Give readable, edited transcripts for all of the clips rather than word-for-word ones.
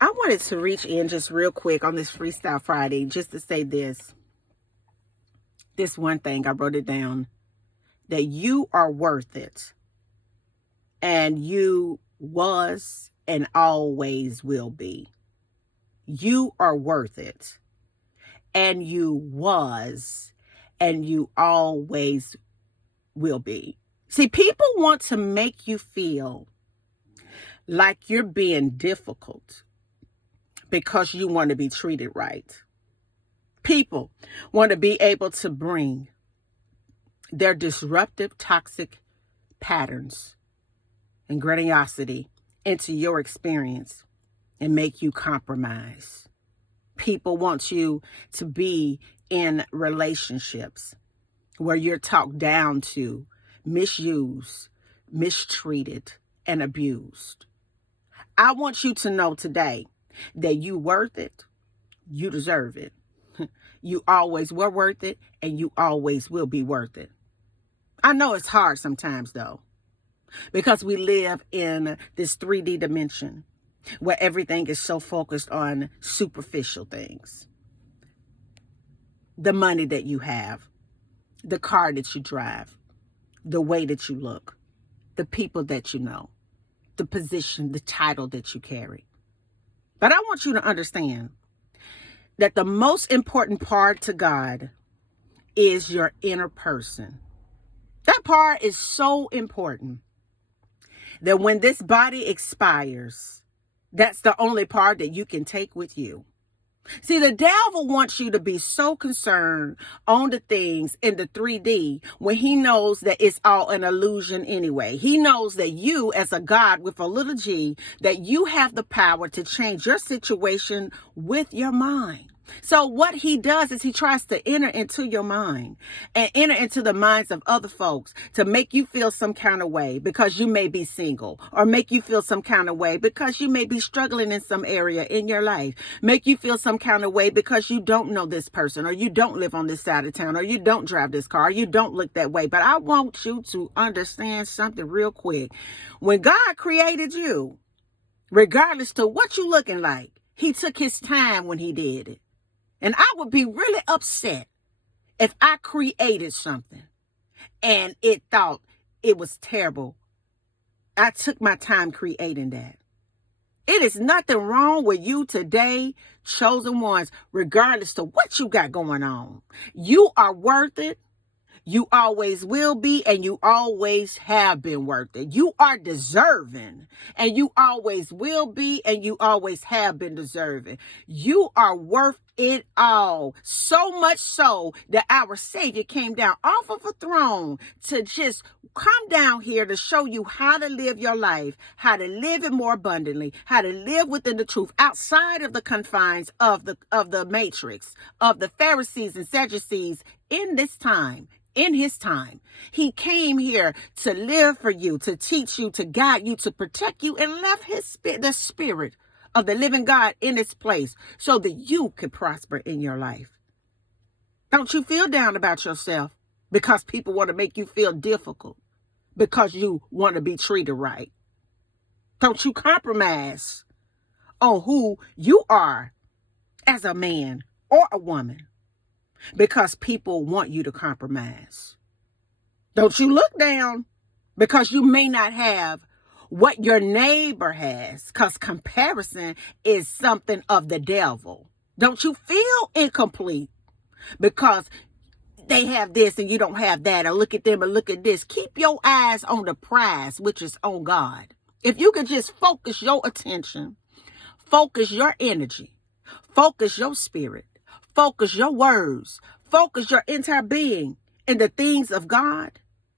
I wanted to reach in just real quick on this Freestyle Friday just to say this. This one thing, I wrote it down, that you are worth it. And you was and always will be. You are worth it. And you was and you always will be. See, people want to make you feel like you're being difficult because you want to be treated right. People want to be able to bring their disruptive, toxic patterns and grandiosity into your experience and make you compromise. People want you to be in relationships where you're talked down to, misused, mistreated, and abused. I want you to know today that you worth it, you deserve it. You always were worth it, and you always will be worth it. I know it's hard sometimes, though, because we live in this 3D dimension where everything is so focused on superficial things. The money that you have, the car that you drive, the way that you look, the people that you know, the position, the title that you carry. But I want you to understand that the most important part to God is your inner person. That part is so important that when this body expires, that's the only part that you can take with you. See, the devil wants you to be so concerned on the things in the 3D when he knows that it's all an illusion anyway. He knows that you, as a God with a little g, that you have the power to change your situation with your mind. So what he does is he tries to enter into your mind and enter into the minds of other folks to make you feel some kind of way because you may be single, or make you feel some kind of way because you may be struggling in some area in your life, make you feel some kind of way because you don't know this person, or you don't live on this side of town, or you don't drive this car, or you don't look that way. But I want you to understand something real quick. When God created you, regardless to what you looking like, he took his time when he did it. And I would be really upset if I created something and it thought it was terrible. I took my time creating that. It is nothing wrong with you today, chosen ones, regardless to what you got going on. You are worth it. You always will be, and you always have been worth it. You are deserving, and you always will be, and you always have been deserving. You are worth it all. So much so that our Savior came down off of a throne to just come down here to show you how to live your life, how to live it more abundantly, how to live within the truth, outside of the confines of the matrix, of the Pharisees and Sadducees in this time. In his time, he came here to live for you, to teach you, to guide you, to protect you, and left the spirit of the living God in its place so that you could prosper in your life. Don't you feel down about yourself because people want to make you feel difficult because you want to be treated right. Don't you compromise on who you are as a man or a woman because people want you to compromise. Don't you look down because you may not have what your neighbor has, because comparison is something of the devil. Don't you feel incomplete because they have this and you don't have that, or look at them and look at this. Keep your eyes on the prize, which is on God. If you could just focus your attention, focus your energy, focus your spirit, focus your words, focus your entire being in the things of God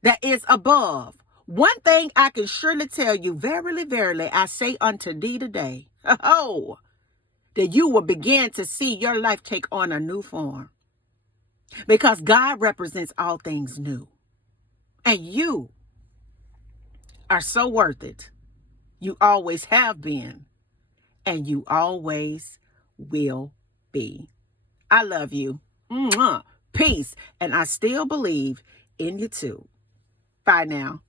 that is above. One thing I can surely tell you, verily, verily, I say unto thee today, that you will begin to see your life take on a new form. Because God represents all things new. And you are so worth it. You always have been. And you always will be. I love you. Mwah. Peace. And I still believe in you too. Bye now.